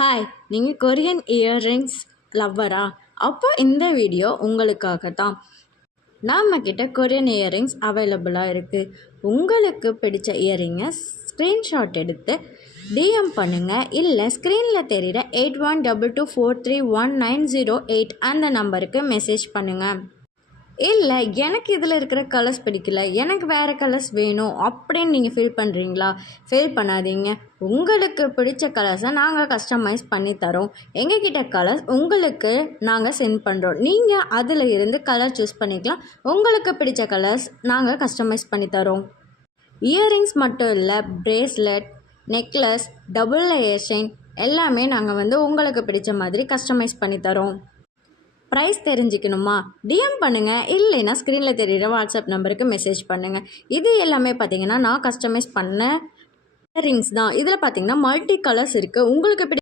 Hi, நீங்கள் Korean earrings லவ்வரா? அப்போ இந்த வீடியோ உங்களுக்காக தான். நம்மக்கிட்ட கொரியன் இயர்ரிங்ஸ் அவைலபிளாக இருக்குது. உங்களுக்கு பிடிச்ச இயர்ரிங்கை ஸ்க்ரீன்ஷாட் எடுத்து டிஎம் பண்ணுங்கள். இல்லை ஸ்க்ரீனில் தெரிகிற 8122431908 அந்த நம்பருக்கு மெசேஜ் பண்ணுங்கள். இல்லை எனக்கு இதில் இருக்கிற கலர்ஸ் பிடிக்கல, எனக்கு வேறு கலர்ஸ் வேணும் அப்படின்னு நீங்கள் ஃபீல் பண்ணாதீங்க. உங்களுக்கு பிடிச்ச கலர்ஸை நாங்கள் கஸ்டமைஸ் பண்ணி தரோம். எங்ககிட்ட கலர்ஸ் உங்களுக்கு நாங்கள் சென்ட் பண்ணுறோம். நீங்கள் அதில் இருந்து கலர் சூஸ் பண்ணிக்கலாம். உங்களுக்கு பிடிச்ச கலர்ஸ் நாங்கள் கஸ்டமைஸ் பண்ணி தரோம். இயர்ரிங்ஸ் மட்டும் இல்லை, bracelet, necklace, double layer chain எல்லாமே நாங்கள் உங்களுக்கு பிடிச்ச மாதிரி கஸ்டமைஸ் பண்ணி தரோம். ப்ரைஸ் தெரிஞ்சுக்கணுமா? டிஎம் பண்ணுங்கள். இல்லைன்னா ஸ்க்ரீனில் தெரிகிற வாட்ஸ்அப் நம்பருக்கு மெசேஜ் பண்ணுங்கள். இது எல்லாமே பார்த்தீங்கன்னா நான் கஸ்டமைஸ் பண்ண ரிங்ஸ் தான். இதில் பார்த்தீங்கன்னா மல்டி கலர்ஸ் இருக்குது. உங்களுக்கு